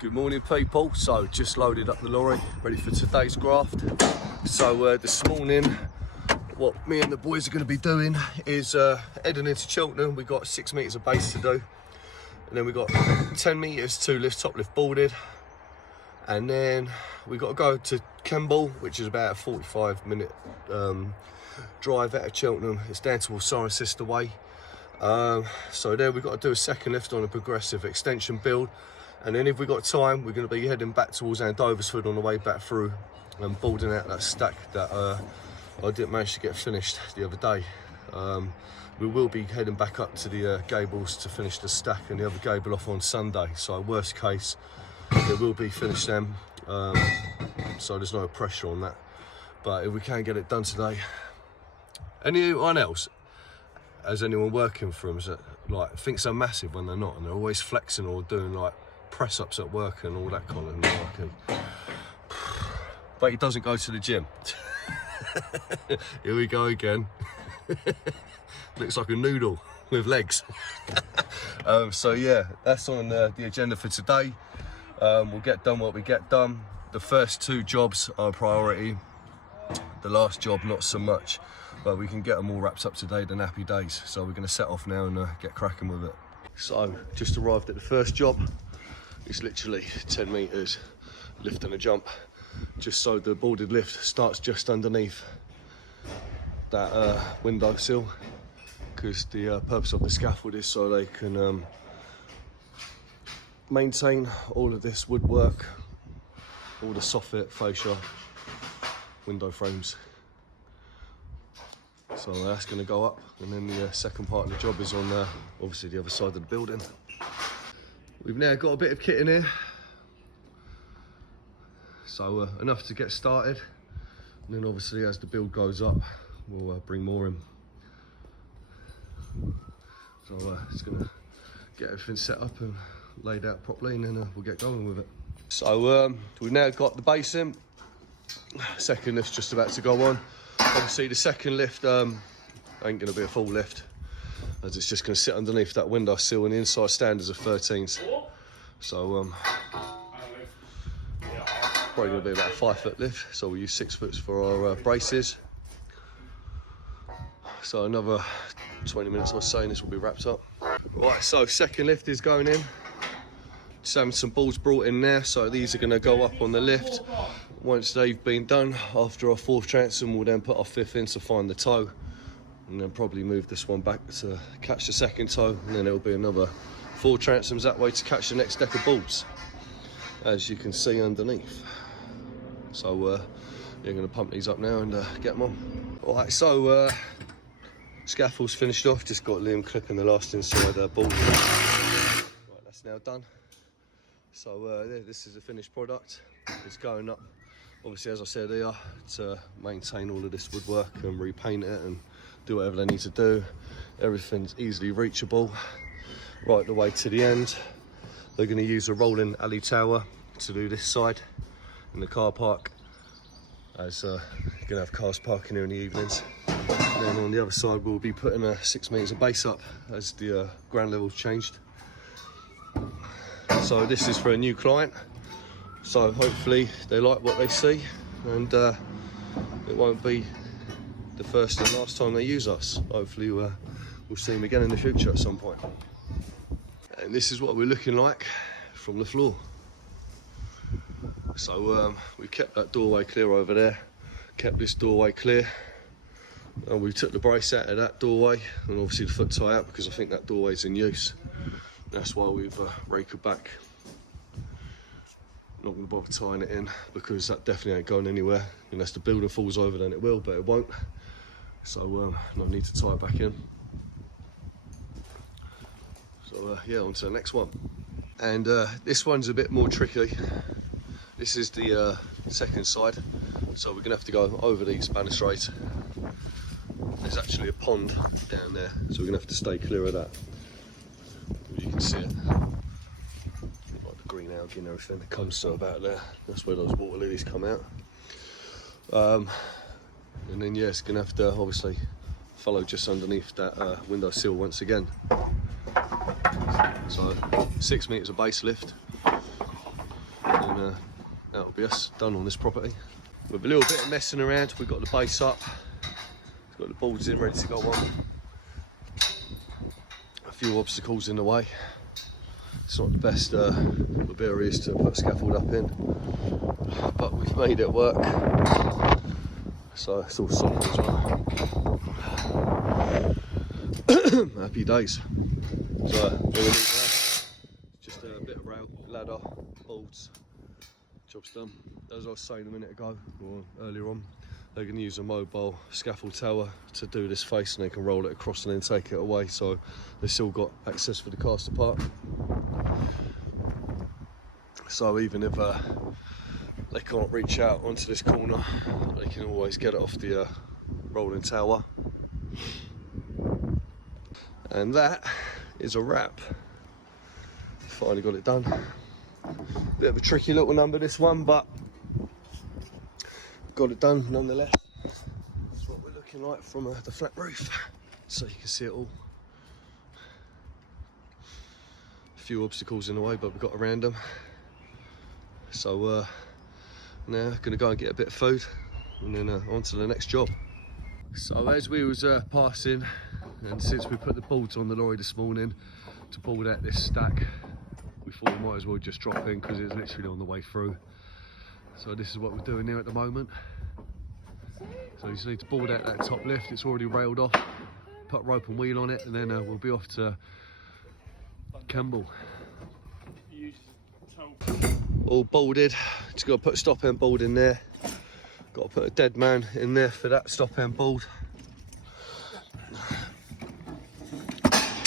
Good morning people, so just loaded up the lorry, ready for today's graft. So this morning, what me and the boys are going to be doing is heading into Cheltenham. We've got 6 metres of base to do, and then we've got 10 metres to lift top lift boarded, and then we've got to go to Kemble, which is about a 45-minute drive out of Cheltenham. It's down towards Cirencester Sister Way. So there we've got to do a second lift on a progressive extension build. And then if we've got time, we're going to be heading back towards Andoversford on the way back through and boarding out that stack that I didn't manage to get finished the other day. We will be heading back up to the gables to finish the stack and the other gable off on Sunday. So worst case, it will be finished then. So there's no pressure on that. But if we can get it done today. Anyone else? Has anyone working for them that like thinks they're massive when they're not, and they're always flexing or doing like press-ups at work and all that kind of malarkey? But he doesn't go to the gym. Here we go again. Looks like a noodle with legs. So yeah, that's on the agenda for today. We'll get done what we get done. The first two jobs are a priority. The last job not so much, but we can get them all wrapped up today, then happy days. So we're going to set off now and get cracking with it. So just arrived at the first job. It's literally 10 metres lift and a jump, just so the boarded lift starts just underneath that window sill, because the purpose of the scaffold is so they can maintain all of this woodwork, all the soffit, fascia, window frames. So that's going to go up, and then the second part of the job is on obviously the other side of the building. We've now got a bit of kit in here, so enough to get started, and then obviously as the build goes up we'll bring more in. So it's going to get everything set up and laid out properly, and then we'll get going with it. So we've now got the base in. Second lift's just about to go on. Obviously the second lift ain't going to be a full lift, as it's just going to sit underneath that window sill, and the inside standards are 13s. So probably going to be about a 5 foot lift, so we'll use 6 foot for our braces. So another 20 minutes or so and this will be wrapped up. Right, so second lift is going in. Just having some balls brought in there, so these are going to go up on the lift. Once they've been done, after our fourth transom, we'll then put our fifth in to find the toe, and then probably move this one back to catch the second toe, and then it'll be another 4 transoms that way to catch the next deck of balls, as you can see underneath. So you're going to pump these up now and get them on. Alright, so scaffold's finished off, just got Liam clipping the last inside ball. Right, that's now done. So this is a finished product. It's going up, obviously, as I said here, to maintain all of this woodwork and repaint it and do whatever they need to do. Everything's easily reachable right the way to the end. They're going to use a rolling alley tower to do this side in the car park, as you're going to have cars parking here in the evenings. And then on the other side we'll be putting a 6 metres of base up as the ground level's changed. So this is for a new client, so hopefully they like what they see, and it won't be the first and last time they use us. Hopefully we'll see them again in the future at some point. And this is what we're looking like from the floor. So we kept that doorway clear over there, kept this doorway clear, and we took the brace out of that doorway, and obviously the foot tie out, because I think that doorway's in use. That's why we've raked it back. Not going to bother tying it in, because that definitely ain't going anywhere. Unless the building falls over, then it will, but it won't. So no need to tie it back in. So yeah, on to the next one. And this one's a bit more tricky. This is the second side, so we're going to have to go over these balustrades. There's actually a pond down there, so we're going to have to stay clear of that. You can see it, like the green algae and everything that comes to about there. That's where those water lilies come out. And then yeah, it's going to have to obviously follow just underneath that window sill once again. So 6 metres of base lift, then that'll be us done on this property. With a little bit of messing around, we've got the base up, we've got the boards in ready to go on. A few obstacles in the way. It's not the best of areas to put scaffold up in, but we've made it work, so it's all solid as well. Happy days. So all we need now, just a bit of rail, ladder, bolts, job's done. As I was saying a minute ago, or earlier on, they can use a mobile scaffold tower to do this face, and they can roll it across and then take it away, so they've still got access for the caster part. So even if they can't reach out onto this corner, they can always get it off the rolling tower. And that is a wrap. Finally got it done. Bit of a tricky little number, this one, but got it done nonetheless. That's what we're looking like from the flat roof, so you can see it all. A few obstacles in the way, but we got around them. So now gonna go and get a bit of food, and then on to the next job. So as we was passing, and since we put the boards on the lorry this morning to board out this stack, we thought we might as well just drop in because it's literally on the way through. So this is what we're doing here at the moment. So you just need to board out that top lift. It's already railed off, put rope and wheel on it, and then we'll be off to Campbell. All boarded. Just got to put a stop end board in there. Got to put a dead man in there for that stop end board.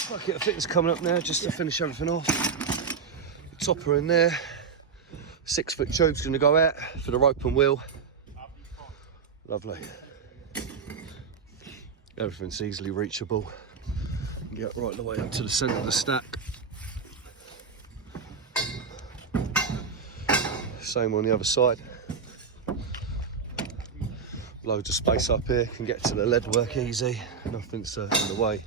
Bucket of fittings coming up now just to finish everything off. Topper in there. 6 foot tube's going to go out for the rope and wheel. Lovely. Everything's easily reachable. Get right the way up to the centre of the stack. Same on the other side. Loads of space up here, can get to the lead work easy. Nothing's in the way.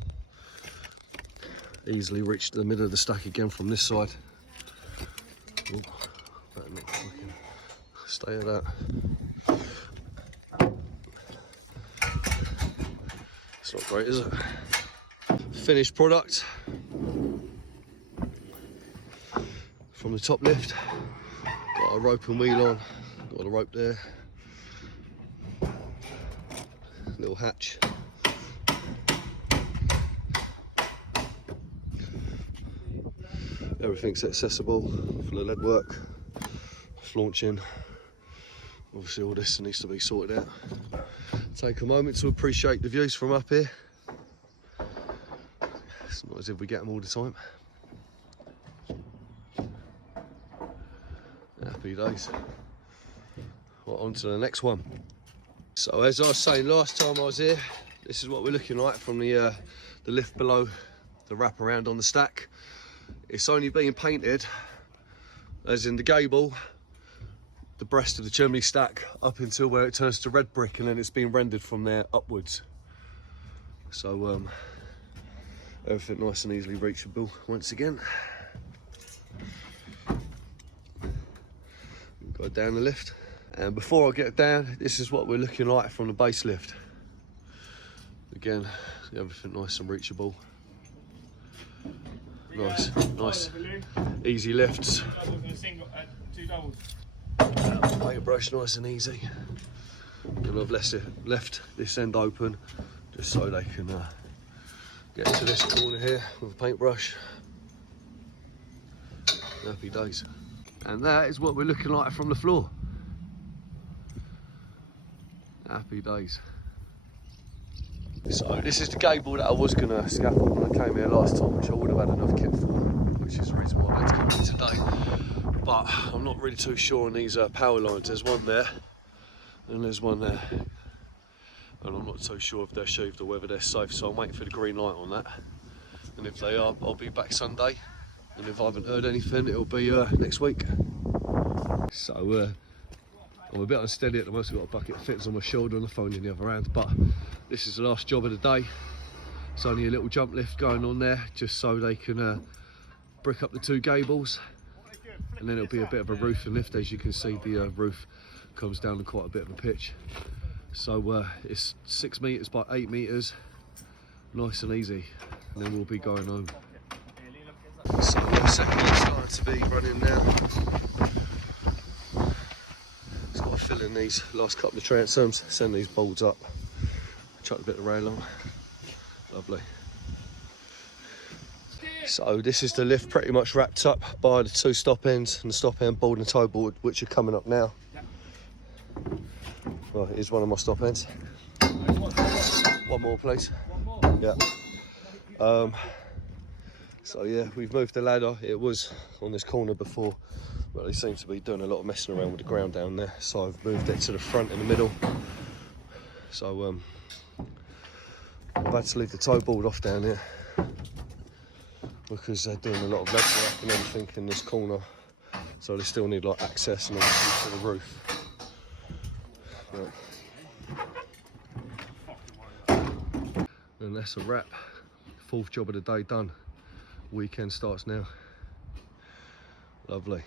Easily reach the middle of the stack again from this side. Ooh, better not fucking stay at that. It's not great, is it? Finished product from the top lift. Got a rope and wheel on, got a rope there, little hatch. Everything's accessible for the lead work, flaunching. Obviously all this needs to be sorted out. Take a moment to appreciate the views from up here. It's not as if we get them all the time. Happy days. Well, on to the next one. So as I was saying last time I was here, this is what we're looking like from the lift below the wrap around on the stack. It's only being painted, as in the gable, the breast of the chimney stack, up until where it turns to red brick, and then it's been rendered from there upwards. So everything nice and easily reachable once again. Go down the lift, and before I get down, this is what we're looking like from the base lift. Again, everything nice and reachable. Nice, easy lifts. Paintbrush, nice and easy. And I've left this end open just so they can get to this corner here with a paintbrush. Happy days. And that is what we're looking like from the floor. Happy days. So this is the gable that I was going to scaffold when I came here last time, which I would have had enough kit for, which is the reason why I had to come here today. But I'm not really too sure on these power lines. There's one there and there's one there. And I'm not so sure if they're sheathed or whether they're safe, so I'm waiting for the green light on that. And if they are, I'll be back Sunday. And if I haven't heard anything, it'll be next week. So I'm a bit unsteady at the moment. I've got a bucket of fittings on my shoulder and the phone in the other hand, but this is the last job of the day. It's only a little jump lift going on there, just so they can brick up the 2 gables. and then it'll be a bit of a roof and lift. As you can see, the roof comes down to quite a bit of a pitch. So it's 6 metres by 8 metres, nice and easy, and then we'll be going home. So the second one's starting to be running now. Just got to fill in these last couple of transoms, send these boards up, chuck a bit of rail on. Lovely. So this is the lift pretty much wrapped up by the 2 stop ends and the stop end board and toe board, which are coming up now. Well, here's one of my stop ends. One more, please. Yeah. So yeah, we've moved the ladder. It was on this corner before, but they seem to be doing a lot of messing around with the ground down there. So I've moved it to the front in the middle. So I've had to leave the toe board off down here because they're doing a lot of lead work and everything in this corner. So they still need like access and everything to the roof. Right. And that's a wrap. 4th job of the day done. Weekend starts now. Lovely.